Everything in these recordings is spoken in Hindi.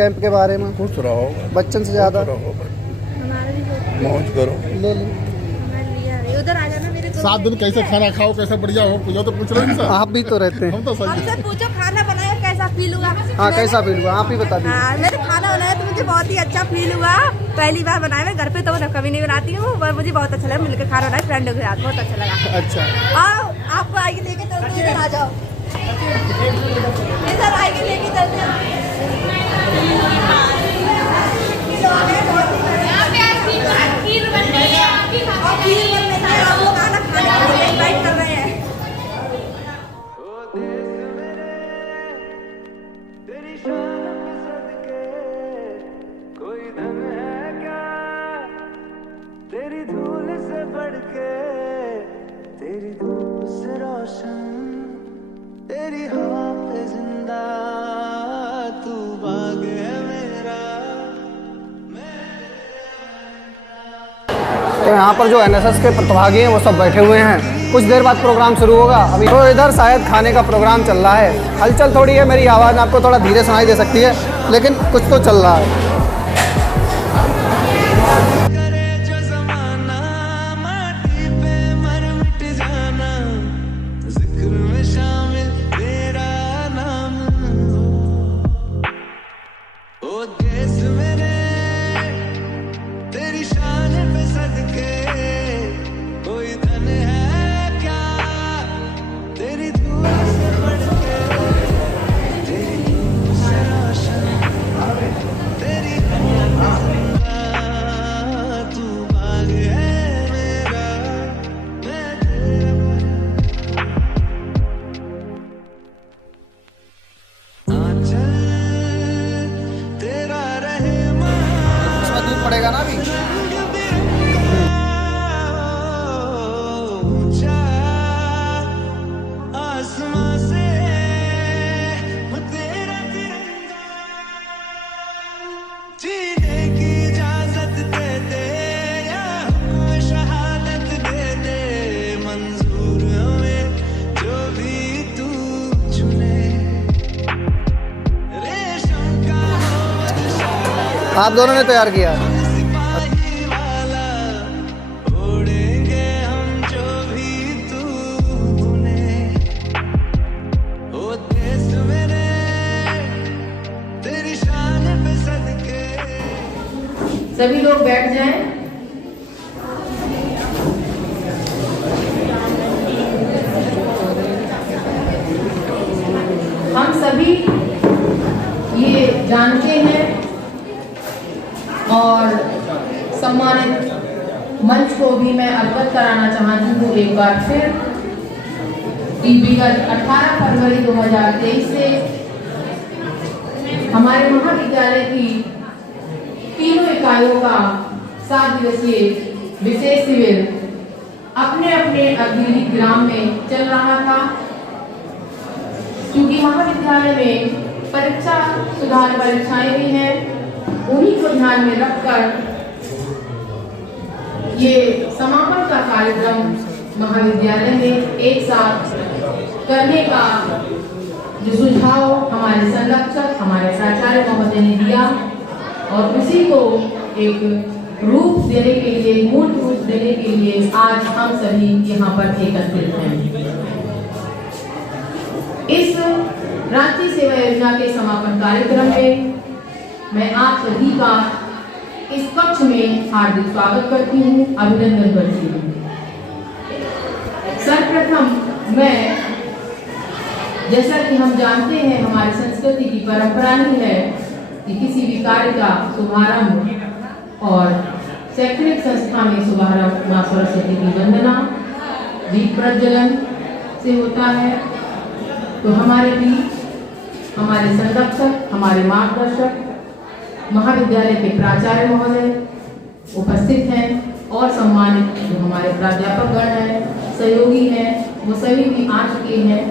कैंप के बारे में? खुश रहो, बच्चन से ज़्यादा मौज करो। ले ली। उधर आ जाना मेरे 7 दिन कैसे खाना खाओ, कैसे बढ़िया हो, पूछो तो पूछ रहे हैं आप भी तो रहते हैं। हम तो सही हमसे पूछो खाना बनाया कैसा फील हुआ? हाँ, कैसा फील हुआ आप ही बता दीजिए। हाँ, मैंने खाना बनाया तो मुझे बहुत ही अच्छा फील हुआ। पहली बार बनाया, मैं घर पे तो मैं कभी नहीं बनाती हूँ, पर मुझे बहुत अच्छा लगा मिलकर खाना बनाया फ्रेंडों के साथ, बहुत अच्छा लगा। अच्छा, आओ आपको आगे लेके चलते हैं, इधर आ जाओ, इधर आगे लेके चलते हैं। आप लोग आना खाने के लिए इनवाइट कर रहे हैं। तेरी धूल से बढ़ के, तेरी धूप से रोशन, तेरी हवा पे जिंदा, तू बाग है मेरा। तो यहाँ पर जो एनएसएस के प्रतिभागी हैं वो सब बैठे हुए हैं। कुछ देर बाद प्रोग्राम शुरू होगा। अभी तो इधर शायद खाने का प्रोग्राम चल रहा है। हलचल थोड़ी है, मेरी आवाज़ आपको थोड़ा धीरे सुनाई दे सकती है, लेकिन कुछ तो चल रहा है। पड़ेगा ना अभी। आसमां से तेरा तिरंगा, जीने की इजाजत दे दे या हुक्म शहादत दे दे, मंजूर हमें जो भी तू चुने। रेशम का आप दोनों ने तैयार किया। सभी लोग बैठ जाएं। हम सभी ये जानते हैं और सम्मानित मंच को भी मैं अवगत कराना चाहती हूँ एक बार फिर कि विगत 18 फरवरी 2023 से हमारे महाविद्यालय की तीनों इकाइयों का 7 दिवसीय विशेष शिविर अपने अपने औद्योगिक ग्राम में चल रहा था। क्योंकि महाविद्यालय में परीक्षा सुधार परीक्षाएं भी हैं, उन्हीं को ध्यान में रखकर ये समापन का कार्यक्रम महाविद्यालय में एक साथ करने का जो सुझाव हमारे संरक्षक हमारे प्राचार्य महोदय ने दिया और उसी को एक रूप देने के लिए, मूल रूप देने के लिए आज हम सभी यहाँ पर एकत्रित हैं। इस राष्ट्रीय सेवा योजना के समापन कार्यक्रम में मैं आप सभी का इस कक्ष में हार्दिक स्वागत करती हूँ, अभिनंदन करती हूँ। सर्वप्रथम मैं, जैसा कि हम जानते हैं हमारी संस्कृति की परंपरा ही है कि किसी भी कार्य का शुभारंभ और शैक्षणिक संस्था में शुभारंभ मां सरस्वती की वंदना दीप प्रज्वलन से होता है। तो हमारे बीच हमारे संरक्षक, हमारे मार्गदर्शक, महाविद्यालय के प्राचार्य महोदय उपस्थित हैं और सम्मानित जो हमारे प्राध्यापक गण हैं, सहयोगी हैं, वो सभी भी आ चुके हैं।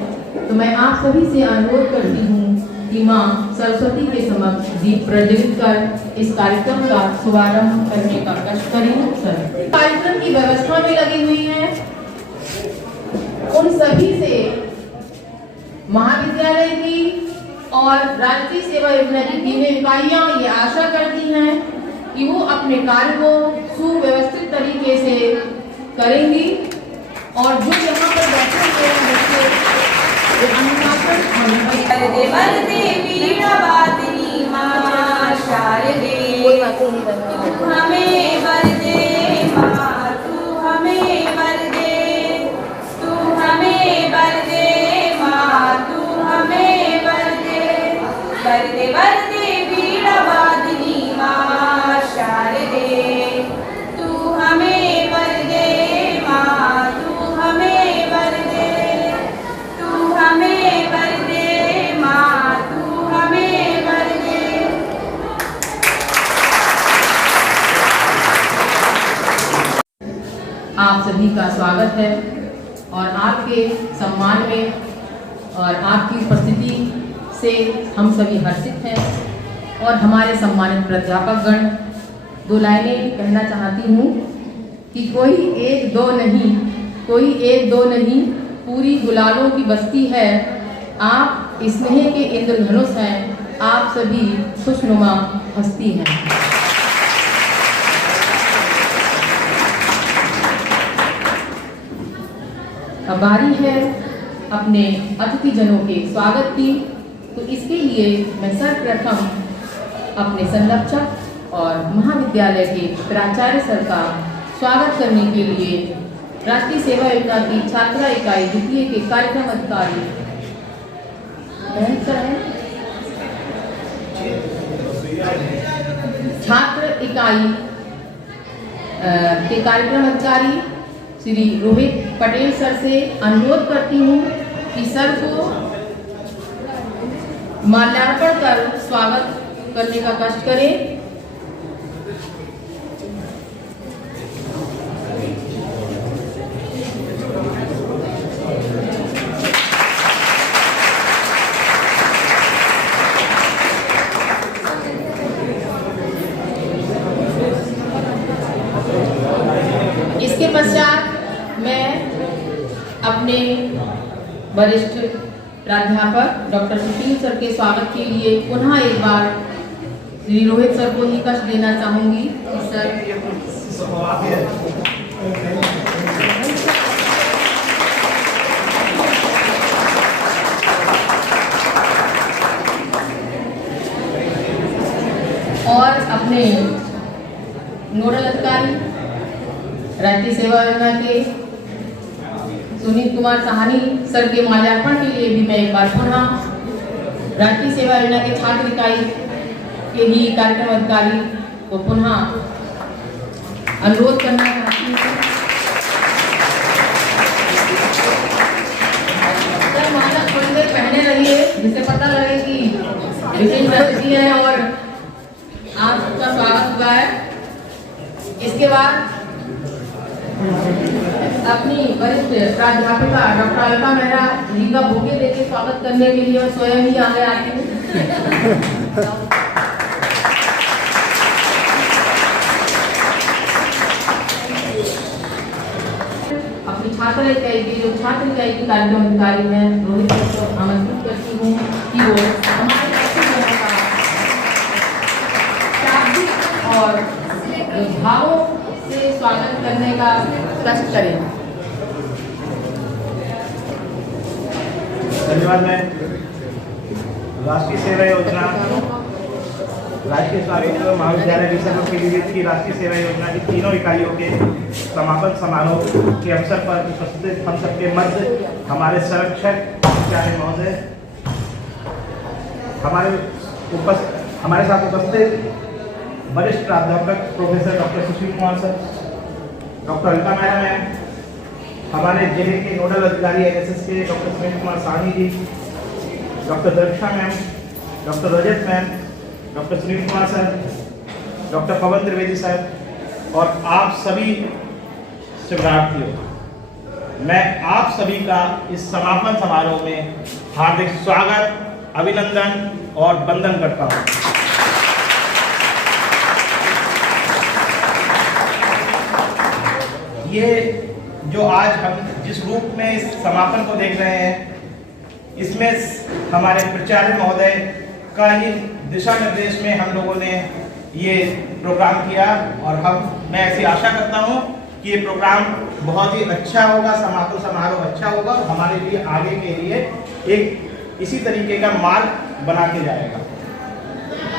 तो मैं आप सभी से अनुरोध करती हूँ कि मां सरस्वती के समक्ष दीप प्रज्वलित कर इस कार्यक्रम का शुभारंभ करने का कष्ट करें। सर कार्यक्रम की व्यवस्था में लगी हुई है, उन सभी से महाविद्यालय की और राष्ट्रीय सेवा योजना की तीनों इकाइयां ये आशा करती हैं कि वो अपने कार्य को सुव्यवस्थित तरीके से करेंगी और जो यहाँ पर बैठे हुए हैं बच्चे अनुशासन वरदे वरदे वीणावादिनी मां शारदे तू हमें वर दे मां तू हमें वर दे तू हमें वर दे मां तू हमें वर दे वरदे वरदे वीणावादिनी मां शारदे तू हमें वर दे मां तू हमें वर दे तू हमें वर दे मां तू हमें वर दे। आप सभी का स्वागत है और आपके सम्मान में और आपकी उपस्थिति से हम सभी हर्षित हैं और हमारे सम्मानित प्राध्यापकगण 2 लाइनें कहना चाहती हूँ कि कोई एक दो नहीं पूरी गुलालों की बस्ती है। आप स्नेह के इंद्रधनुष हैं, आप सभी खुशनुमा हस्ती हैं। अब बारी है अपने अतिथिजनों के स्वागत की, तो इसके लिए मैं सर्वप्रथम अपने संरक्षक और महाविद्यालय के प्राचार्य सर का स्वागत करने के लिए राष्ट्रीय सेवा योजना की छात्रा इकाई द्वितीय के कार्यक्रम अधिकारी छात्र इकाई के कार्यक्रम अधिकारी श्री रोहित पटेल सर से अनुरोध करती हूँ कि सर को माल्यार्पण कर स्वागत करने का कष्ट करें। इसके पश्चात मैं अपने वरिष्ठ प्राध्यापक डॉक्टर सुशील सर के स्वागत के लिए पुनः एक बार श्री रोहित सर को ही कष्ट देना चाहूंगी। सर और अपने नोडल अधिकारी राष्ट्रीय सेवा योजना के सुनील कुमार साहनी सर के माल्यार्पण के लिए भी मैं एक बार पुनः राष्ट्रीय सेवा योजना के छात्र इकाई के ही कार्यक्रम अधिकारी को पुनः अनुरोध करना चाहती हूँ। सर माला थोड़ी देर पहने रहिए जिससे पता लगे कि विशेष अतिथि है और आपका स्वागत हुआ है। इसके बाद अपनी वरिष्ठ प्राध्यापिका डॉक्टर अलका मेहरा जी का बुके देके स्वागत करने के लिए मैं स्वयं ही आगे आती हूँ। अपनी छात्र इकाई की कार्यक्रम अधिकारी हैं रोहित सर को आमंत्रित करती हूँ कि वो हमारे शाब्दिक और भावों से स्वागत करने का कष्ट करें। धन्यवाद। मैं राष्ट्रीय सेवा योजना राष्ट्रीय स्वास्थ्य महाविद्यालय विशाखापट्टनम पीलीभीत की राष्ट्रीय सेवा योजना की तीनों इकाइयों के समापन समारोह के अवसर पर उपस्थित हम सबके मध्य हमारे संरक्षक प्यारे महोदय, हमारे साथ उपस्थित वरिष्ठ प्राध्यापक professor doctor Sushil Kumar sir, doctor Alka Mehra ma'am, हमारे जिले के नोडल अधिकारी एनएसएस के doctor Sunil Kumar Sahni ji, doctor Darsha ma'am, doctor Rajat ma'am, doctor Sunil Kumar sir, doctor Pawan Trivedi sir और आप सभी शिक्षार्थियों, मैं आप सभी का इस समापन समारोह में हार्दिक स्वागत, अभिनंदन और वंदन करता हूँ। ये जो आज हम जिस रूप में इस समापन को देख रहे हैं, इसमें हमारे प्राचार्य महोदय का ही दिशा निर्देश में हम लोगों ने ये प्रोग्राम किया और मैं ऐसी आशा करता हूँ कि ये प्रोग्राम बहुत ही अच्छा होगा, समारोह अच्छा होगा और हमारे लिए आगे के लिए एक इसी तरीके का मार्ग बना के जाएगा,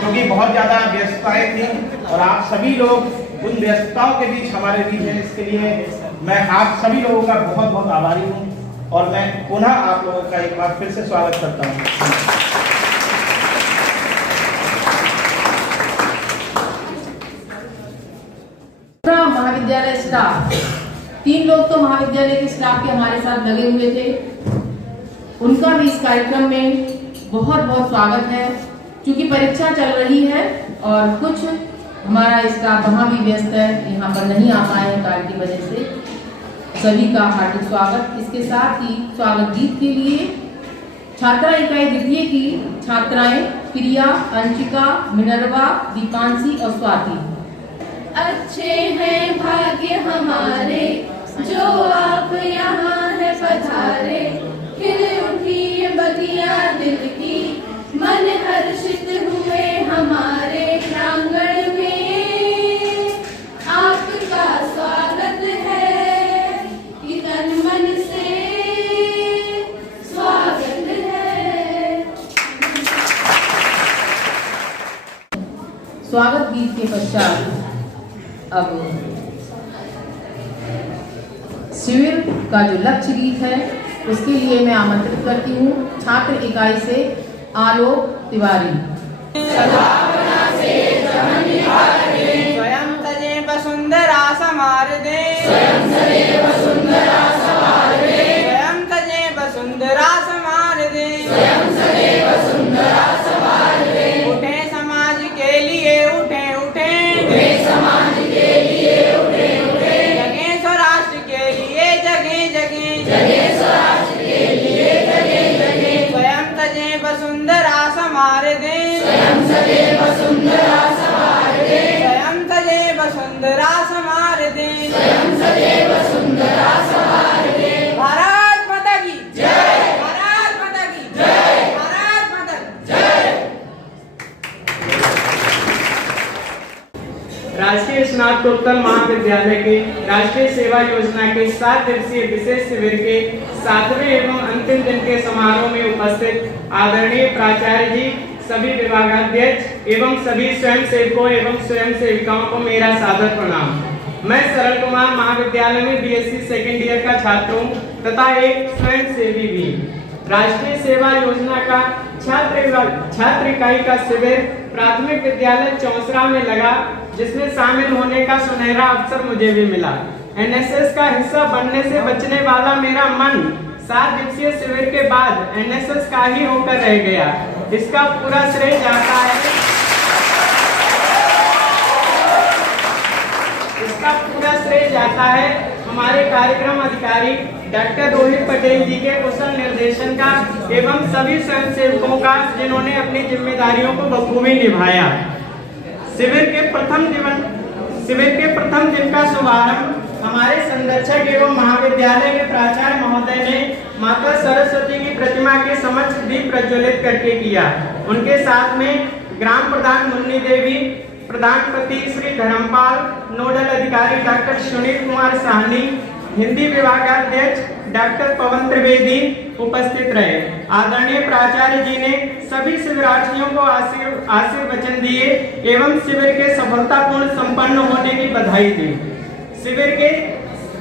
क्योंकि बहुत ज़्यादा व्यस्तताएं थी और आप सभी लोग उन व्यस्तताओं के बीच हमारे बीच हैं। इसके लिए मैं आप सभी लोगों का बहुत बहुत आभारी हूँ और मैं पुनः आप लोगों का एक बार फिर से स्वागत करता हूँ। महाविद्यालय स्टाफ 3 लोग तो महाविद्यालय के स्टाफ के हमारे साथ लगे हुए थे, उनका भी इस कार्यक्रम में बहुत बहुत स्वागत है। क्योंकि परीक्षा चल रही है और कुछ हमारा स्टाफ वहाँ भी व्यस्त है, यहाँ पर नहीं आ पाए हैं कार्य की वजह से। सभी का हार्दिक स्वागत। इसके साथ ही स्वागत गीत के लिए छात्रा इकाई द्वितीय की छात्राएं प्रिया, अंशिका, मिनर्वा, दीपांशी और स्वाति। अच्छे हैं भाग्य हमारे जो आप यहाँ है पधारे, खिल उठी ये बगिया दिल की, मन हर्षित हुए हमारे प्रांगण में। आपका स्वागत है कि तन मन से स्वागत है। स्वागत गीत के पश्चात अब शिविर का जो लक्ष्य गीत है उसके लिए मैं आमंत्रित करती हूँ छात्र इकाई से आलोक तिवारी। स्वयं तजे वसुंधरा समार दे, स्वयं तजे वसुंधरा समार दे, स्वयं तजे वसुंधरा समार दे, स्वयं तजे वसुंधरा समार दे। उठे समाज के लिए उठे उठे, उठे समाज के लिए उठे उठे, जगे स्वराष्ट्र के लिए जगे जगे, जगे स्वराष्ट्र के लिए जगे जगे। स्वयं तजे वसुंधरा समार दे, स्वयं तजे वसुंधरा समार दे, स्वयं तजे वसुंधरा समार दे, स्वयं तजे वसुंधरा समार दे। भारत माता की जय, भारत माता की जय, भारत माता की जय। राष्ट्रीय स्नातकोत्तर महाविद्यालय के राष्ट्रीय सेवा योजना के 7 दिवसीय विशेष शिविर के 7वें एवं अंतिम दिन के समारोह में उपस्थित आदरणीय प्राचार्य जी, सभी विभागाध्यक्ष एवं सभी स्वयंसेवकों एवं स्वयं सेविकाओं को मेरा सादर प्रणाम। मैं सरल कुमार महाविद्यालय में BSc सेकेंड ईयर का छात्र हूँ तथा एक स्वयं सेवी भी। राष्ट्रीय सेवा योजना का छात्र इकाई का शिविर प्राथमिक विद्यालय चौंसरा में लगा, जिसमें शामिल होने का सुनहरा अवसर मुझे भी मिला। NSS का हिस्सा बनने से बचने वाला मेरा मन 7 दिवसीय शिविर के बाद NSS का ही होकर रह गया। इसका पूरा श्रेय जाता है हमारे कार्यक्रम अधिकारी डॉक्टर रोहित पटेल जी के कुशल निर्देशन का एवं सभी स्वयंसेवकों का, जिन्होंने अपनी जिम्मेदारियों को बखूबी निभाया। शिविर के प्रथम दिन का शुभारंभ हमारे संरक्षक एवं महाविद्यालय के प्राचार्य महोदय ने माता सरस्वती की प्रतिमा के समक्ष दीप प्रज्वलित करके किया। उनके साथ में ग्राम प्रधान मुन्नी देवी, प्रधानपति श्री धर्मपाल, नोडल अधिकारी डॉक्टर सुनील कुमार साहनी, हिंदी विभागाध्यक्ष डॉक्टर पवन त्रिवेदी उपस्थित रहे। आदरणीय प्राचार्य जी ने सभी शिविरार्थियों को आशीर्वचन दिए एवं शिविर के सफलतापूर्ण संपन्न होने की बधाई दी। शिविर के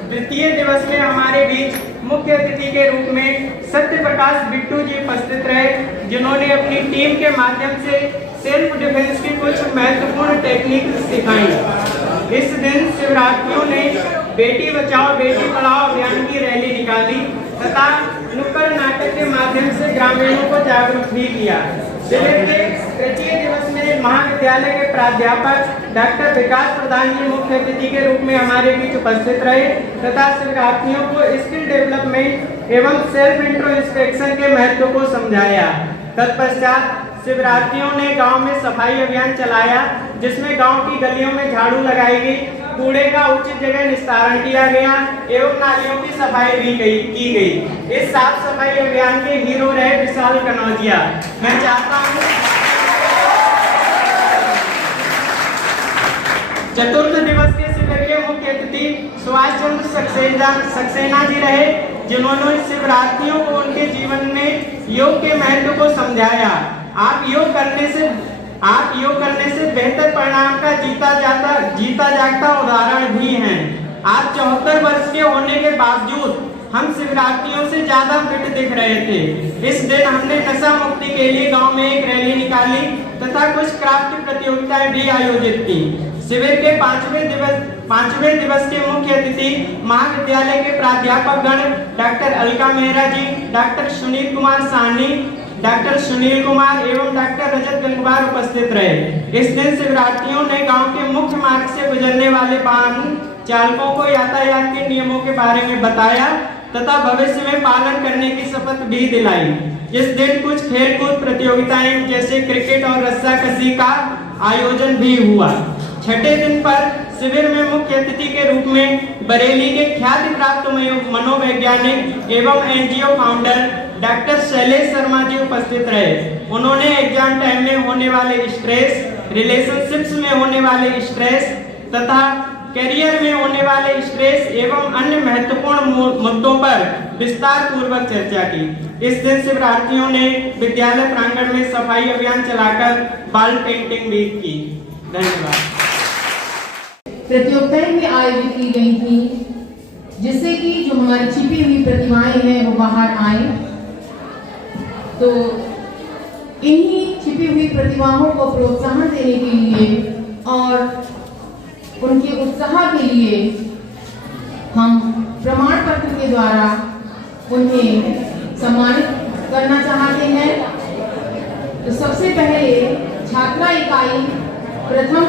द्वितीय दिवस में हमारे बीच मुख्य अतिथि के रूप में सत्य प्रकाश बिट्टू जी उपस्थित रहे, जिन्होंने अपनी टीम के माध्यम से सेल्फ डिफेंस की कुछ महत्वपूर्ण टेक्निक सिखाई। इस दिन शिवरात्रियों ने बेटी बचाओ बेटी पढ़ाओ अभियान की रैली निकाली तथा नुक्कड़ नाटक के माध्यम से ग्रामीणों को जागरूक भी किया। शिविर के तृतीय दिवस में महाविद्यालय के प्राध्यापक डॉक्टर विकास प्रधान जी मुख्य अतिथि के रूप में हमारे बीच उपस्थित रहे तथा शिविरार्थियों को स्किल डेवलपमेंट एवं सेल्फ इंट्रोस्पेक्शन के महत्व को समझाया। तत्पश्चात शिविरार्थियों ने गांव में सफाई अभियान चलाया, जिसमें गांव की गलियों में झाड़ू लगाई गई, कूड़े का उचित जगह निस्तारण किया गया एवं नालियों की सफाई भी की गई। इस साफ सफाई अभियान के हीरो रहे विशाल कनौजिया। मैं चाहता हूँ चतुर्थ दिवस के शिविर के मुख्य अतिथि सुभाष चंद्र सक्सेना जी रहे, जिन्होंने शिवरात्रियों को उनके जीवन में योग के महत्व को समझाया। आप योग करने से बेहतर परिणाम का जीता जागता उदाहरण भी हैं। आप 74 वर्ष के होने के बावजूद हम शिवरात्रियों से ज्यादा फिट दिख रहे थे। इस दिन हमने नशा मुक्ति के लिए गांव में एक रैली निकाली तथा कुछ क्राफ्ट प्रतियोगिताएं भी आयोजित की। शिविर के पांचवें दिवस के मुख्य अतिथि महाविद्यालय के प्राध्यापक गण डॉक्टर अलका मेहरा जी, डॉक्टर सुनील कुमार साहनी, डॉक्टर सुनील कुमार एवं डॉक्टर रजत गंगवार उपस्थित रहे। इस दिन शिवरात्रियों ने गांव के मुख्य मार्ग से गुजरने वाले वाहन चालकों को यातायात के नियमों के बारे में बताया तथा भविष्य में पालन करने की शपथ भी दिलाई। इस दिन कुछ खेलकूद प्रतियोगिताएं जैसे क्रिकेट और रस्साकशी का आयोजन भी हुआ। छठे दिन पर शिविर में मुख्य अतिथि के रूप में बरेली के ख्याति प्राप्त मनोवैज्ञानिक एवं NGO founder doctor Shailesh Sharma ji उपस्थित रहे। उन्होंने एग्जाम टाइम में होने वाले स्ट्रेस, रिलेशनशिप्स में होने वाले स्ट्रेस तथा करियर में होने वाले स्ट्रेस एवं अन्य महत्वपूर्ण मुद्दों पर विस्तार पूर्वक चर्चा की। इस दिन शिवरात्रियों ने विद्यालय प्रांगण में सफाई अभियान चलाकर वॉल पेंटिंग भी की। धन्यवाद। प्रतियोगिताएं भी आयोजित की गई थी जिससे कि जो हमारी छिपी हुई प्रतिमाएं हैं वो बाहर आए। तो इन्हीं छिपी हुई प्रतिभाओं को प्रोत्साहन देने के लिए और उनके उत्साह के लिए हम प्रमाण पत्र के द्वारा उन्हें सम्मानित करना चाहते हैं। तो सबसे पहले छात्रा इकाई प्रथम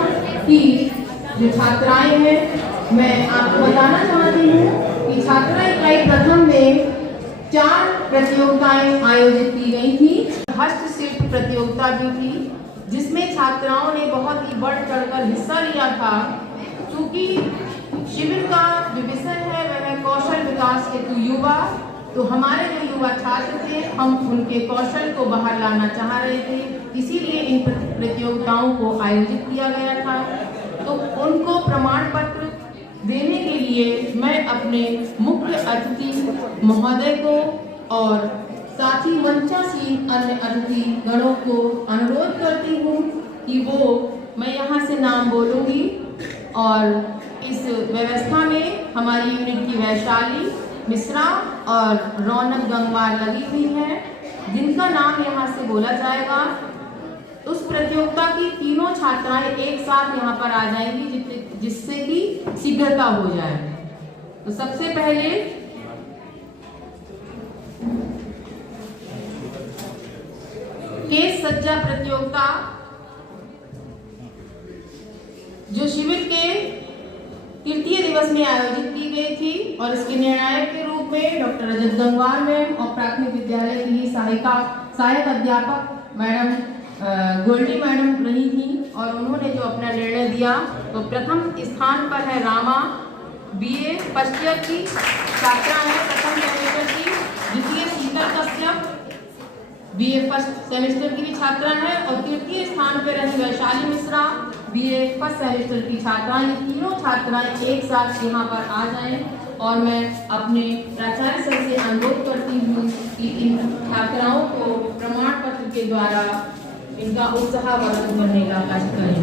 की जो छात्राएं हैं, मैं आपको बताना चाहती हूँ कि छात्रा इकाई प्रथम में 4 प्रतियोगिताएं आयोजित की गई थी। हस्तशिल्प प्रतियोगिता भी थी जिसमें छात्राओं ने बहुत ही बढ़ चढ़कर हिस्सा लिया था। क्योंकि शिविर का जो विषय है वह है कौशल विकास हेतु युवा, तो हमारे जो युवा छात्र थे हम उनके कौशल को बाहर लाना चाह रहे थे, इसीलिए इन प्रतियोगिताओं को आयोजित किया गया था। तो उनको प्रमाण पत्र देने के लिए मैं अपने मुख्य अतिथि महोदय को और साथ ही मंचासीन अन्य अतिथि गणों को अनुरोध करती हूँ कि वो, मैं यहाँ से नाम बोलूँगी और इस व्यवस्था में हमारी यूनिट की वैशाली मिश्रा और रौनक गंगवार लगी हुई है, जिनका नाम यहाँ से बोला जाएगा। उस प्रतियोगिता की तीनों छात्राएं एक साथ यहाँ पर आ जाएंगी जिससे कि शीघ्रता हो जाए। तो सबसे पहले केस सज्जा प्रतियोगिता जो शिविर के तृतीय दिवस में आयोजित की गई थी और इसके निर्णायक के रूप में डॉक्टर रजत गंगवार मैम और प्राथमिक विद्यालय की सहायक अध्यापक मैडम गोल्डी मैडम रही थी और उन्होंने जो अपना निर्णय दिया। तो प्रथम स्थान पर है रामा, बीए फर्स्ट ईयर की छात्रा है प्रथम सेमेस्टर की। द्वितीय शीतल कश्यप बीए फर्स्ट सेमेस्टर की भी छात्रा है और तृतीय स्थान पर रही Vaishali Mishra, BA first semester की छात्राएं। ये तीनों छात्राएं एक साथ यहाँ पर आ जाएं और मैं अपने प्राचार्य सर से अनुरोध करती हूँ कि इन छात्राओं को प्रमाण पत्र के द्वारा इनका उत्साहवर्धन करने का कार्य करें।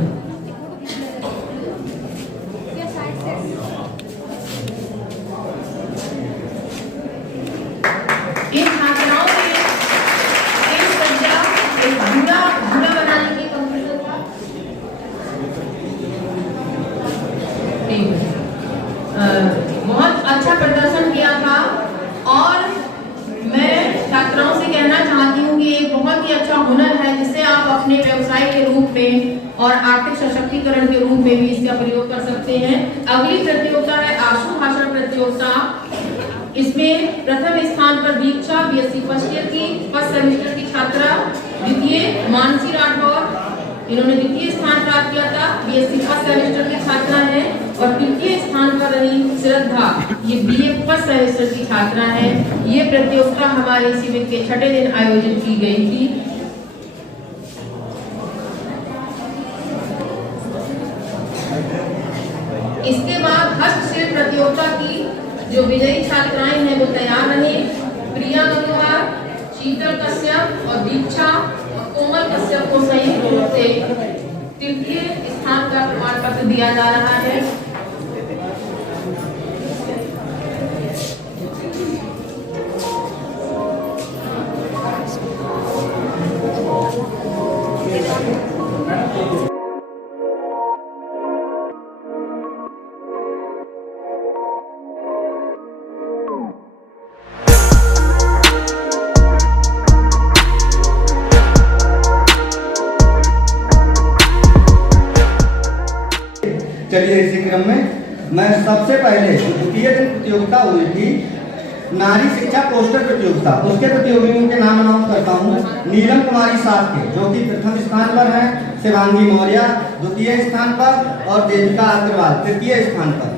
इन छात्राओं के भूरा बनाने की कंप्यूटर था। बहुत अच्छा प्रदर्शन किया था और मैं छात्राओं से कहना चाहती हूँ कि एक बहुत ही अच्छा हुनर है जिसे आप अपने व्यवसाय के रूप में और आर्थिक सशक्तिकरण के रूप में भी इसका प्रयोग कर सकते हैं। अगली प्रतियोगिता है आशु भाषण प्रतियोगिता। इसमें प्रथम स्थान पर दीक्षा बीएससी फर्स्ट ईयर की फर्स्ट सेमेस्टर की छात्रा, द्वितीय मानसी राठौर, इन्होंने द्वितीय स्थान प्राप्त किया था, बीएससी फर्स्ट सेमेस्टर की छात्रा है। और तृतीय स्थान पर रही श्रद्धा, ये बीए फर्स्ट सेमेस्टर की छात्रा है। ये प्रतियोगिता हमारे शिविर के छठे दिन आयोजित की गई थी। इसके बाद हस्तशिल्प प्रतियोगिता की जो विजयी छात्राएं हैं वो तैयार रही। प्रिया गंगवार, शीतल कश्यप और दीक्षा और कोमल कश्यप को संयुक्त रूप से तृतीय स्थान का प्रमाण पत्र दिया जा रहा है। चलिए इसी क्रम में मैं सबसे पहले द्वितीय दिन प्रतियोगिता हुई थी नारी शिक्षा पोस्टर प्रतियोगिता, उसके प्रतियोगियों के नाम अनाउंस करता हूँ। नीलम कुमारी साहब के जो कि प्रथम स्थान पर है, शिवांगी मौर्य द्वितीय स्थान पर और देविका अग्रवाल तृतीय स्थान पर।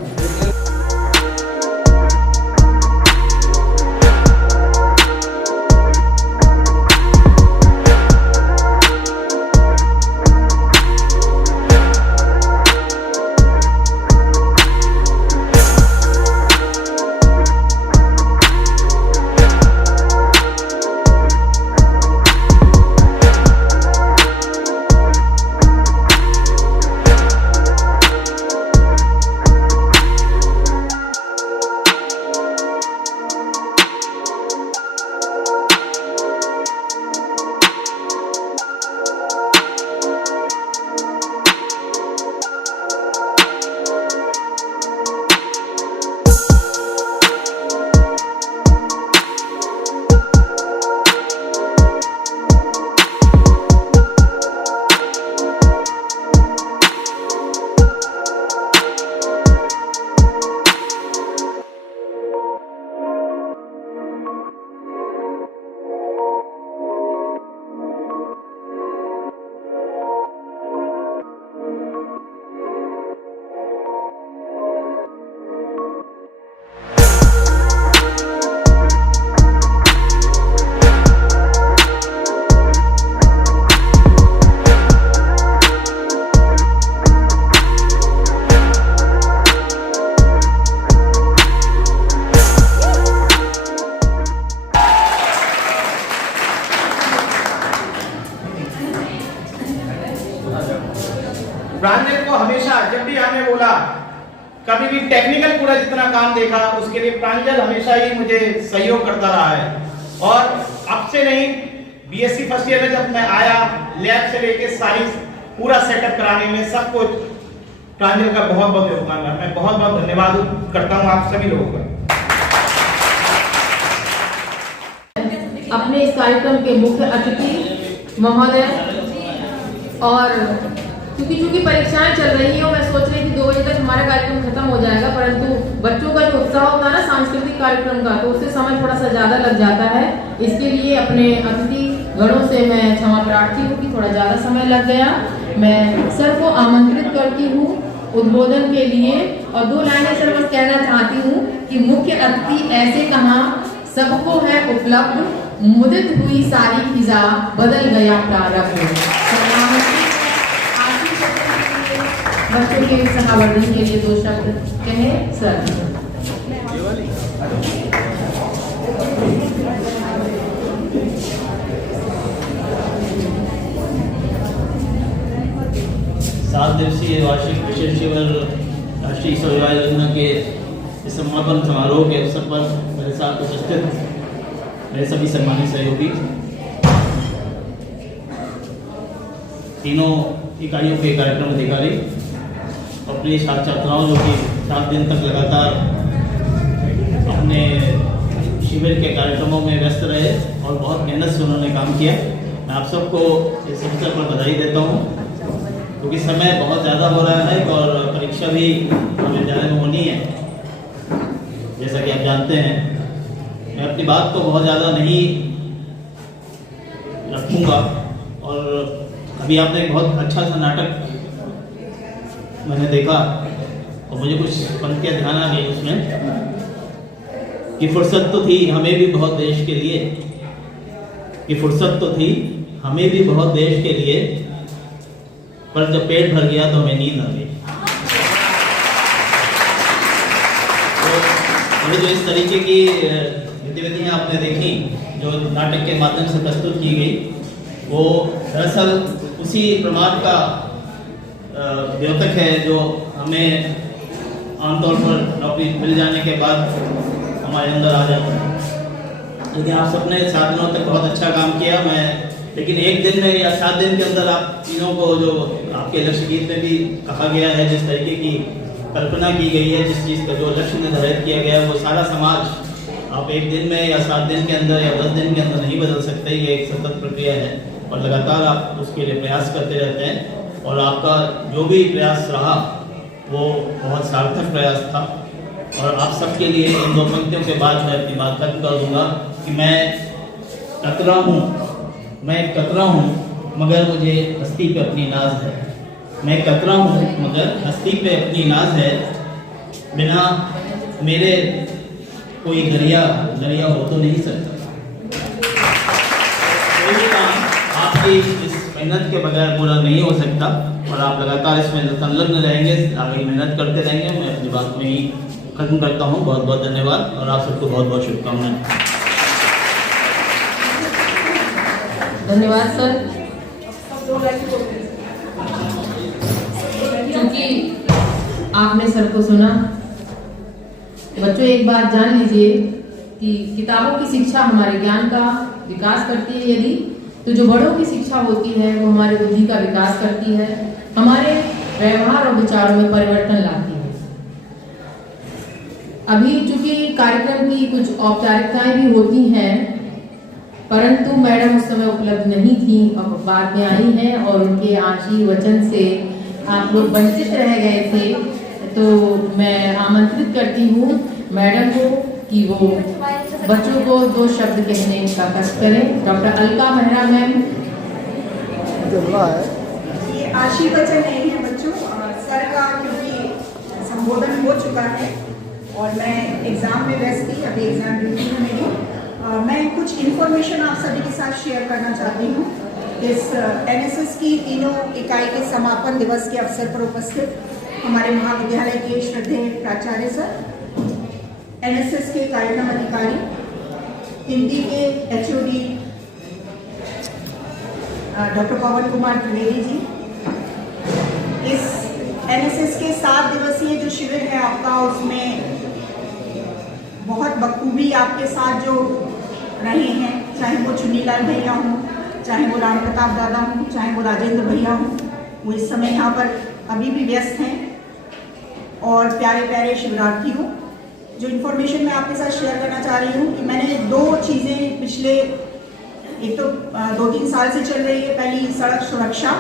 प्रांजल को हमेशा जब भी हमने बोला कभी भी टेक्निकल पूरा जितना काम देखा उसके लिए प्रांजल हमेशा ही मुझे सहयोग करता रहा है। और अब से नहीं, बीएससी फर्स्ट ईयर में जब मैं आया, लैब से लेके सारी पूरा सेटअप कराने में सब कुछ प्रांजल का बहुत बहुत योगदान है। मैं बहुत बहुत धन्यवाद करता हूँ आप सभी लोगों का। अपने इस कार्यक्रम के मुख्य अतिथि महोदय, और क्योंकि परीक्षाएं चल रही हैं और मैं सोच रही थी 2 बजे तक हमारा कार्यक्रम खत्म हो जाएगा, परंतु बच्चों का जो उत्साह होता है ना सांस्कृतिक कार्यक्रम का, तो उससे समय थोड़ा सा ज़्यादा लग जाता है। इसके लिए अपने अतिथि गणों से मैं क्षमा प्रार्थी हूँ कि थोड़ा ज़्यादा समय लग गया। मैं सर को आमंत्रित करती हूँ उद्बोधन के लिए, और 2 लाइनें सर बस कहना चाहती हूँ कि मुख्य अतिथि ऐसे कहा सबको है उपलब्ध, मुदित हुई सारी फिजा, बदल गया प्रारब्ध। बच्चों के सहावर्धन के लिए 2 शब्द कहे सर। सात दिवसीय वार्षिक विशेष शिविर राष्ट्रीय स्वयं योजना के इस समापन समारोह के अवसर पर मेरे साथ उपस्थित मेरे सभी सम्मानित सहयोगी, तीनों इकाइयों के कार्यक्रम अधिकारी, अपने छात्र छात्राओं जो कि 7 दिन तक लगातार अपने शिविर के कार्यक्रमों में व्यस्त रहे और बहुत मेहनत से उन्होंने काम किया। मैं आप सबको इस अवसर पर बधाई देता हूँ, क्योंकि समय बहुत ज़्यादा हो रहा है और परीक्षा भी विद्यालय में होनी है, जैसा कि आप जानते हैं। मैं अपनी बात को बहुत ज़्यादा नहीं रखूँगा और अभी आपने एक बहुत अच्छा सा नाटक मैंने देखा और मुझे कुछ पंक्तियाँ ध्यान आ गई उसमें कि फुर्सत तो थी हमें भी बहुत देश के लिए, कि फुर्सत तो थी हमें भी बहुत देश के लिए, पर जब पेट भर गया तो हमें नींद आ गई। तो जो इस तरीके की गतिविधियाँ आपने देखी जो नाटक के माध्यम से प्रस्तुत की गई, वो दरअसल उसी प्रमाद का द्योतक है जो हमें आमतौर पर नौकरी मिल जाने के बाद हमारे अंदर आ जाता है। लेकिन आप सबने 7 दिनों तक बहुत अच्छा काम किया। लेकिन एक दिन में या 7 दिन के अंदर आप तीनों को जो आपके लक्ष्य गीत में भी कहा गया है, जिस तरीके की कल्पना की गई है, जिस चीज़ का जो लक्ष्य निर्धारित किया गया है, वो सारा समाज आप एक दिन में या 7 दिन के अंदर या 10 दिन के अंदर नहीं बदल सकते। ये एक सतत प्रक्रिया है और लगातार आप उसके लिए प्रयास करते रहते हैं और आपका जो भी प्रयास रहा वो बहुत सार्थक प्रयास था। और आप सबके लिए इन 2 पंक्तियों के बाद मैं अपनी बात खत्म कर दूंगा कि मैं कतरा हूँ मगर मुझे हस्ती पे अपनी नाज है। मैं कतरा हूँ मगर हस्ती पे अपनी नाज है, बिना मेरे कोई दरिया हो तो नहीं सकता। कोई भी काम आपकी इस मेहनत के बगैर पूरा नहीं हो सकता और आप लगातार इसमें संलग्न रहेंगे, आगे मेहनत करते रहेंगे। मैं अपनी बात में ही खत्म करता हूँ। बहुत बहुत धन्यवाद और आप सबको बहुत बहुत शुभकामनाएं। धन्यवाद सर। क्योंकि आपने सर को सुना, बच्चों एक बात जान लीजिए कि किताबों की शिक्षा हमारे ज्ञान का विकास करती है, यदि तो जो बड़ों की शिक्षा होती है वो हमारे बुद्धि का विकास करती है, हमारे व्यवहार और विचारों में परिवर्तन लाती है। अभी चूंकि कार्यक्रम की कुछ औपचारिकताएं भी होती हैं, परंतु मैडम उस समय उपलब्ध नहीं थी और बाद में आई हैं और उनके आशीर्वाद वचन से आप लोग वंचित रह गए थे। तो मैं आमंत्रित करती हूँ मैडम को कि वो बच्चों को 2 शब्द कहने का कष्ट करें। Doctor Alka Mehra ma'am. ये आशीर्वचन नहीं है बच्चों, सर का क्योंकि संबोधन हो चुका है और मैं एग्जाम में व्यस्त थी, अभी एग्जाम ड्यूटी है मेरी। मैं कुछ इन्फॉर्मेशन आप सभी के साथ शेयर करना चाहती हूँ। इस एनएसएस की तीनों इकाई के समापन दिवस के अवसर पर उपस्थित हमारे महाविद्यालय के श्रद्धेय प्राचार्य सर, एनएसएस के कार्यक्रम अधिकारी, हिंदी के एचओडी डॉक्टर पवन कुमार त्रिवेदी जी, इस एनएसएस के 7 दिवसीय जो शिविर है आपका, उसमें बहुत बखूबी आपके साथ जो रहे हैं, चाहे वो चुन्नीलाल भैया हों, चाहे वो राम प्रताप दादा हों, चाहे वो राजेंद्र भैया हों, वो इस समय यहाँ पर अभी भी व्यस्त हैं। और प्यारे प्यारे शिवरार्थियों, जो इन्फॉर्मेशन मैं आपके साथ शेयर करना चाह रही हूँ कि मैंने 2 चीज़ें पिछले एक तो 2-3 साल से चल रही है। पहली सड़क सुरक्षा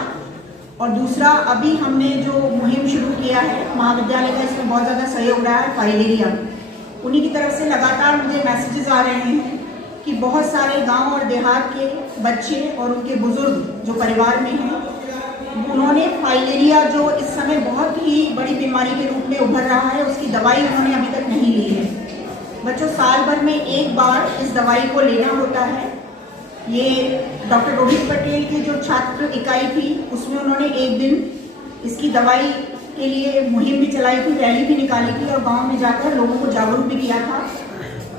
और दूसरा अभी हमने जो मुहिम शुरू किया है महाविद्यालय का, इसमें बहुत ज़्यादा सहयोग रहा है फाइलेरिया। उन्हीं की तरफ से लगातार मुझे मैसेजेस आ रहे हैं कि बहुत सारे गांव और देहात के बच्चे और उनके बुजुर्ग जो परिवार में हैं, उन्होंने फाइलेरिया जो इस समय बहुत ही बड़ी बीमारी के रूप में उभर रहा है, उसकी दवाई उन्होंने अभी तक नहीं ली है। बच्चों, साल भर में एक बार इस दवाई को लेना होता है। ये डॉक्टर रोहित पटेल की जो छात्र इकाई थी, उसमें उन्होंने एक दिन इसकी दवाई के लिए मुहिम भी चलाई थी, रैली भी निकाली थी और गांव में जाकर लोगों को जागरूक भी किया था।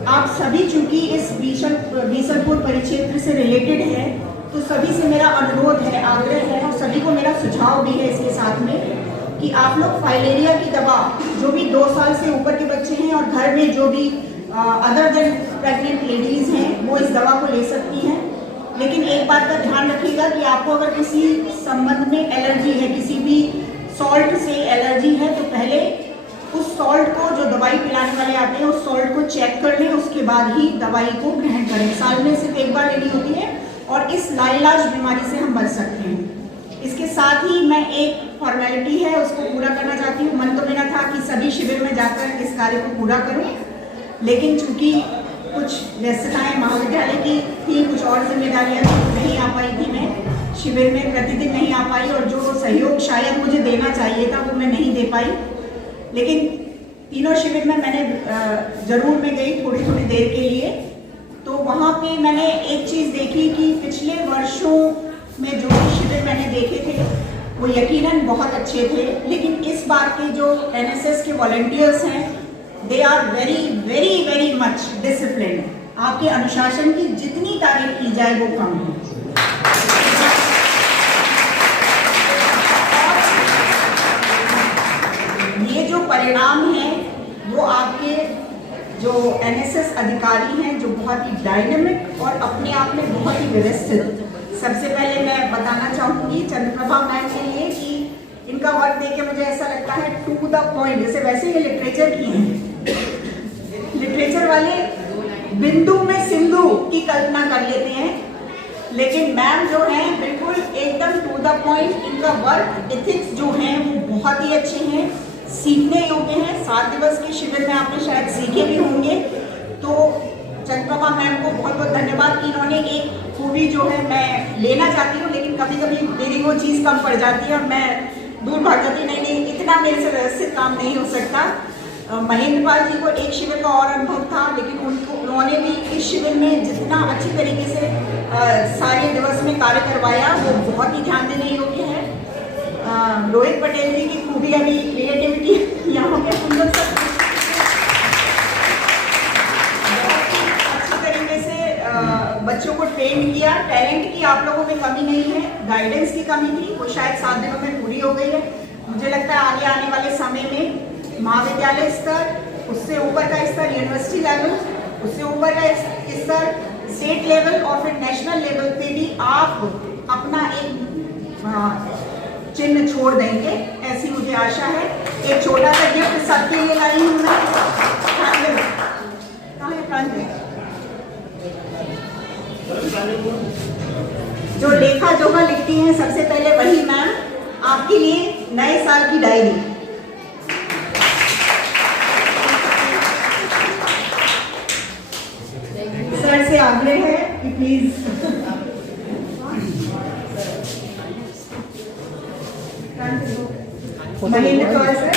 आप सभी चूंकि इस बीसलपुर परिक्षेत्र से रिलेटेड है, तो सभी से मेरा अनुरोध है, आग्रह है और सभी को मेरा सुझाव भी है इसके साथ में कि आप लोग फाइलेरिया की दवा, जो भी 2 साल से ऊपर के बच्चे हैं और घर में जो भी अदर देन प्रेग्नेंट लेडीज हैं, वो इस दवा को ले सकती हैं। लेकिन एक बात का ध्यान रखिएगा कि आपको अगर किसी संबंध में एलर्जी है, किसी भी सॉल्ट से एलर्जी है, तो पहले उस सॉल्ट को, जो दवाई पिलाने वाले आते हैं, उस सॉल्ट को चेक कर लें, उसके बाद ही दवाई को ग्रहण करें। साल में सिर्फ एक बार लेनी होती है और इस लाइलाज बीमारी से हम बच सकते हैं। इसके साथ ही मैं एक फॉर्मेलिटी है उसको पूरा करना चाहती हूँ। मन तो मेरा था कि सभी शिविर में जाकर इस कार्य को पूरा करूँ, लेकिन चूंकि कुछ व्यस्तताएं महाविद्यालय की थी, कुछ और जिम्मेदारियां नहीं आ पाई थी मैं शिविर में प्रतिदिन नहीं आ पाई और जो सहयोग शायद मुझे देना चाहिए था वो मैं नहीं दे पाई, लेकिन तीनों शिविर में मैंने जरूर मैं गई थोड़ी थोड़ी देर के लिए। तो वहाँ पे मैंने एक चीज़ देखी कि पिछले वर्षों में जो भी शिविर मैंने देखे थे वो यकीनन बहुत अच्छे थे, लेकिन इस बार के जो एनएसएस के वॉलंटियर्स हैं they are very very very much discipline. आपके अनुशासन की जितनी तारीफ की जाए वो कम है। ये जो परिणाम है वो आपके जो एनएसएस अधिकारी हैं जो बहुत ही डायनेमिक और अपने आप में बहुत ही व्यवस्थित। सबसे पहले मैं बताना चाहूँगी चंद्रप्रभा मैम के लिए कि इनका वर्क देख के मुझे ऐसा लगता है टू द पॉइंट, जैसे वैसे ये लिटरेचर की हैं, लिटरेचर वाले बिंदु में सिंधु की कल्पना कर लेते हैं, लेकिन मैम जो हैं बिल्कुल एकदम टू द पॉइंट। इनका वर्क एथिक्स जो हैं वो बहुत ही अच्छे हैं, सीखने योग्य हैं। 7 दिवस के शिविर में आपने शायद सीखे भी होंगे। तो चंद्रप्रभा मैम को बहुत बहुत धन्यवाद कि इन्होंने एक खूबी जो है मैं लेना चाहती हूँ, लेकिन कभी कभी मेरी वो चीज़ कम पड़ जाती है और मैं दूर भाग जाती, नहीं इतना मेरे से व्यवस्थित काम नहीं हो सकता। महेंद्र पाल जी को एक शिविर का और अनुभव था, लेकिन उन्होंने भी इस शिविर में जितना अच्छी तरीके से सारे दिवस में कार्य करवाया वो बहुत ही ध्यान देने योग्य है। रोहित पटेल जी की खूबी अभी क्रिएटिविटी यहाँ पे सुंदर अच्छी तरीके से बच्चों को ट्रेन किया। टैलेंट की आप लोगों में कमी नहीं है, गाइडेंस की कमी थी, वो शायद 7 दिनों में पूरी हो गई है। मुझे लगता है आगे आने वाले समय में महाविद्यालय स्तर, उससे ऊपर का स्तर यूनिवर्सिटी लेवल, उससे ऊपर का स्तर स्टेट लेवल और फिर नेशनल लेवल पे भी आप अपना एक चिन्ह छोड़ देंगे, ऐसी मुझे आशा है। एक छोटा सा गिफ्ट सबके लिए लाई हूँ मैं। जो लेखा जोखा लिखती हैं सबसे पहले वही मैम, आपके लिए नए साल की डायरी। सर से आग्रह है कि please Mahendra Pal sir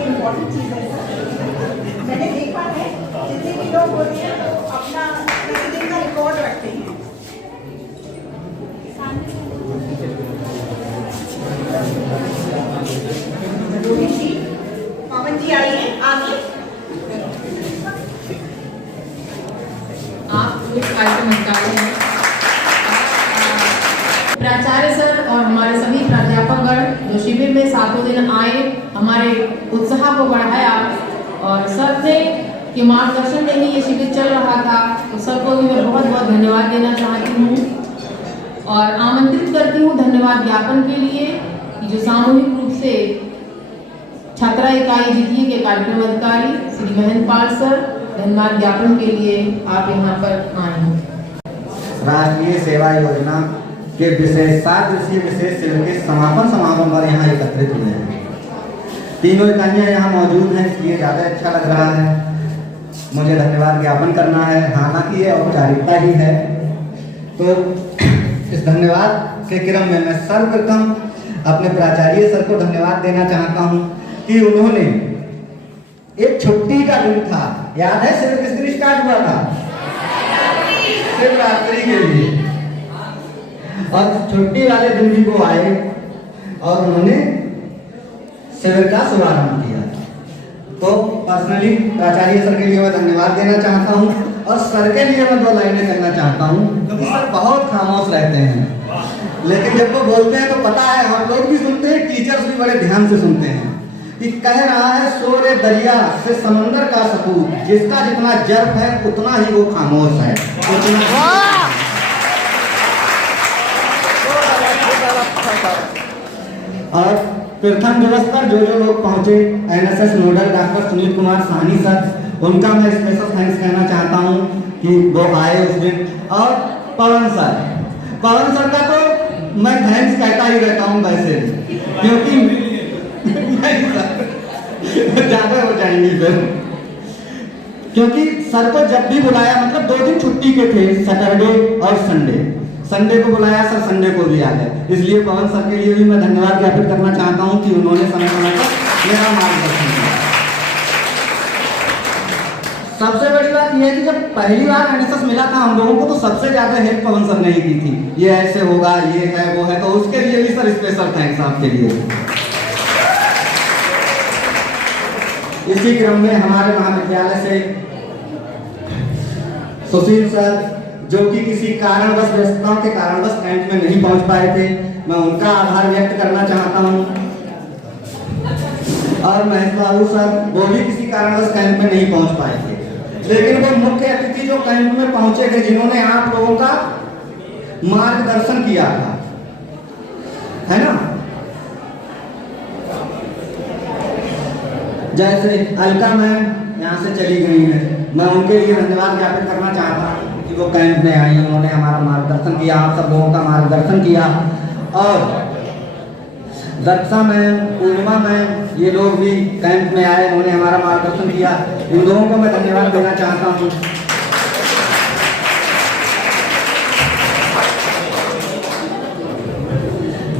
important चीज है सर। मैंने देखा है जितने भी लोग होते हैं तो अपना प्रतिदिन का रिकॉर्ड रखते हैं। रोहित जी, पवन जी आइए आगे। आप इस कार्यक्रम निकाले हैं। प्राचार्य सर और हमारे सभी प्राध्यापकगण जो शिविर में 7 दिन आए, हमारे उत्साह को बढ़ाया और सर ने के मार्गदर्शन में ही ये शिविर चल रहा था, तो सबको भी मैं बहुत बहुत धन्यवाद देना चाहती हूँ और आमंत्रित करती हूँ धन्यवाद ज्ञापन के लिए कि जो सामूहिक रूप से छात्रा इकाई जीतीए के कार्यक्रम अधिकारी श्री महेंद्र पाल सर, धन्यवाद ज्ञापन के लिए आप यहाँ पर आए हैं। राष्ट्रीय सेवा योजना के विशेष 7 दिवसीय विशेष शिविर के समापन समागम पर यहाँ एकत्रित हुए हैं। तीनों इकाइयाँ यहाँ मौजूद हैं, इसलिए ज़्यादा अच्छा लग रहा है। मुझे धन्यवाद ज्ञापन करना है, हालांकि ये औपचारिकता ही है। तो इस धन्यवाद के क्रम में मैं सर्वप्रथम अपने प्राचार्य सर को धन्यवाद देना चाहता हूँ कि उन्होंने एक छुट्टी का दिन था, याद है शिविर किस दिन स्टार्ट हुआ था? शिवरात्रि के लिए, और छुट्टी वाले दिन भी वो आए और उन्होंने शिविर का शुभारंभ किया। तो पर्सनली प्राचार्य सर के लिए मैं धन्यवाद देना चाहता हूँ और सर के लिए मैं 2 लाइनें कहना चाहता हूँ, क्योंकि सर बहुत खामोश रहते हैं, लेकिन जब वो बोलते हैं तो पता है हम लोग भी सुनते हैं, टीचर्स भी बड़े ध्यान से सुनते हैं। कि कह रहा है सोरे दरिया से समंदर का सपूत, जिसका जितना जर्फ है उतना ही वो खामोश है। और प्रथम दिवस पर जो लोग पहुंचे, NSS nodal doctor Sunil Kumar Sahni sir, उनका मैं स्पेशल थैंक्स कहना चाहता हूं कि वो आए उस दिन। और पवन सर का तो मैं थैंक्स कहता ही रहता हूं वैसे, क्योंकि ज़्यादा हो जाएंगी फिर। क्योंकि सर को जब भी बुलाया, मतलब 2 दिन छुट्टी के थे, सैटरडे और संडे। संडे को बुलाया सर, संडे को भी आ गए। इसलिए पवन सर के लिए भी मैं धन्यवाद ज्ञापित करना चाहता हूं कि उन्होंने समय समय पर मेरा मार्गदर्शन किया। सबसे बड़ी बात यह है कि जब पहली बार एनएसएस मिला था हम लोगों को, तो सबसे ज्यादा हेल्प पवन सर ने ही की थी। ये ऐसे होगा, ये है, वो है, तो उसके लिए भी सर स्पेशल थैंक्स आपके लिए। इसी क्रम में हमारे महाविद्यालय से सुशील सर, जो कि किसी कारणवश, व्यस्तताओं के कारणवश कैंप में नहीं पहुंच पाए थे, मैं उनका आभार व्यक्त करना चाहता हूं। और महेश बाबू सर, वो भी किसी कारणवश कैंप में नहीं पहुंच पाए थे, लेकिन वो मुख्य अतिथि जो कैंप में पहुंचे थे, जिन्होंने आप लोगों का मार्गदर्शन किया था, है ना। जैसे अलका मैम यहाँ से चली गई है, मैं उनके लिए धन्यवाद ज्ञापित करना चाहता हूँ कि वो कैंप में आई, उन्होंने हमारा मार्गदर्शन किया, आप सब लोगों का मार्गदर्शन किया। और दक्षा मैम, पूर्णिमा मैम, ये लोग भी कैंप में आए, उन्होंने हमारा मार्गदर्शन किया। इन लोगों को मैं धन्यवाद देना चाहता हूँ।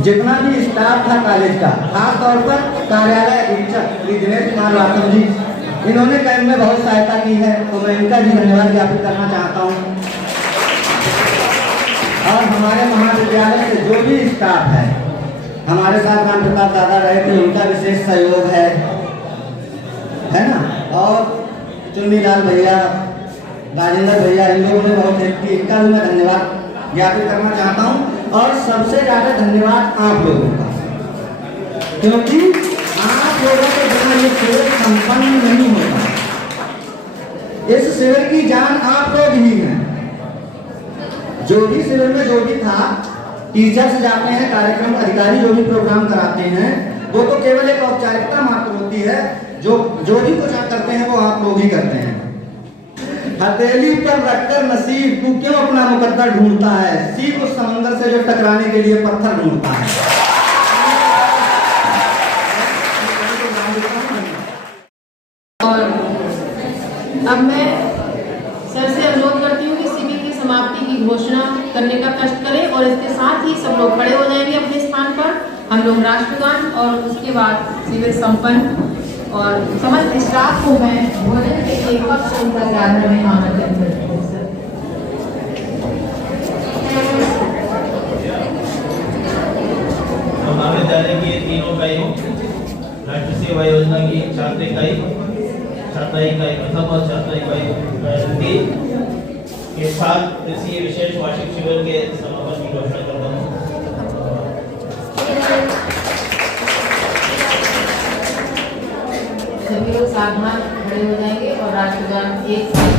जितना भी स्टाफ था कॉलेज का, खास तौर पर कार्यालय अधीक्षक श्री दिनेश कुमार राठौर जी, इन्होंने कैंप में बहुत सहायता की है, तो मैं इनका भी धन्यवाद ज्ञापित करना चाहता हूँ। और हमारे महाविद्यालय से जो भी स्टाफ है, हमारे साथ राम प्रताप दादा रहे थे, उनका विशेष सहयोग है ना। और चुन्नीलाल भैया, राजेंद्र भैया, इन लोगों ने बहुत हेल्प की, इनका भी मैं धन्यवाद ज्ञापित करना चाहता हूँ। और सबसे ज्यादा धन्यवाद आप लोगों का, क्योंकि आप लोगों के बिना ये शिविर संपन्न नहीं होता। इस शिविर की जान आप लोग ही हैं। जो भी शिविर में जो भी था, टीचर्स जाते हैं, कार्यक्रम अधिकारी जो भी प्रोग्राम कराते हैं, वो तो केवल एक औपचारिकता मात्र होती है। जो भी कुछ करते हैं वो आप लोग ही करते हैं। हथेली पर रखकर नसीब तू क्यों अपना मुकद्दर ढूंढता है, सीख उस समंदर से जो टकराने के लिए पत्थर ढूंढता है। और अब मैं सर से अनुरोध करती हूँ कि शिविर की समाप्ति की घोषणा करने का कष्ट करें, और इसके साथ ही सब लोग खड़े हो जाएंगे अपने स्थान पर। हम लोग राष्ट्रगान और उसके बाद शिविर संपन्न, और समस्त स्टाफ को मैं भोजन के एक वक्त इंतजार में आमंत्रित करती हूँ। महाविद्यालय की तीनों इकाइयों, राष्ट्रीय सेवा योजना की छात्र इकाई, छात्रा इकाई प्रथम और छात्रा इकाई द्वितीय के साथ इसी विशेष वार्षिक शिविर के समापन की घोषणा करता हूँ। सभी लोग सावधान खड़े हो जाएंगे और राष्ट्रगान एक साथ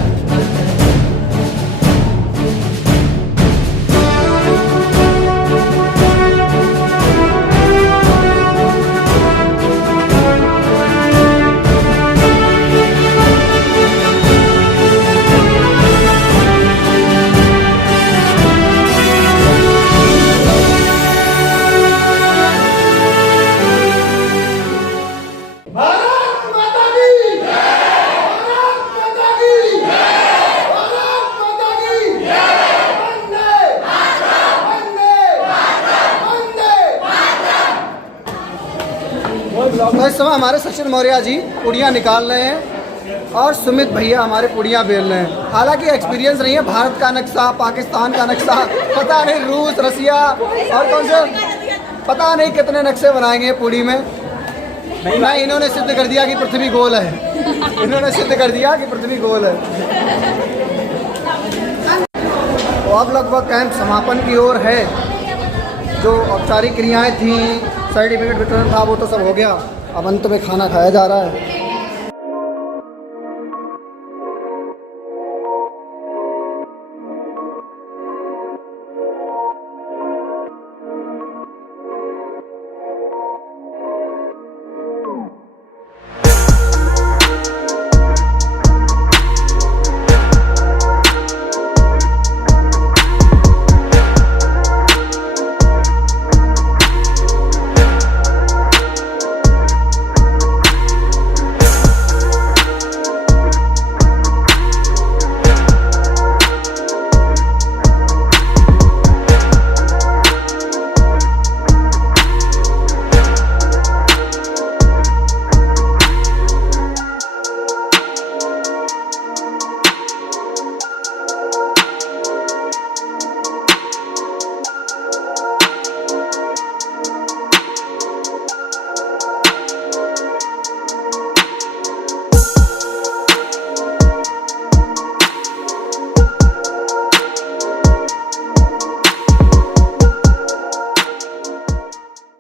तो इस समय हमारे सचिन मौर्य जी पुड़ियाँ निकाल रहे हैं और सुमित भैया हमारे पुड़ियाँ बेल रहे हैं। हालांकि एक्सपीरियंस नहीं है, भारत का नक्शा, पाकिस्तान का नक्शा, पता नहीं रूस, रसिया और कौन से पता नहीं कितने नक्शे बनाएंगे पूड़ी में। नहीं, इन्होंने सिद्ध कर दिया कि पृथ्वी गोल है। इन्होंने सिद्ध कर दिया कि पृथ्वी गोल है। तो अब लगभग कैंप समापन की ओर है। जो औपचारिक क्रियाएं थी, सर्टिफिकेट वितरण था, वो तो सब हो गया। अब अंत में खाना खाया जा रहा है।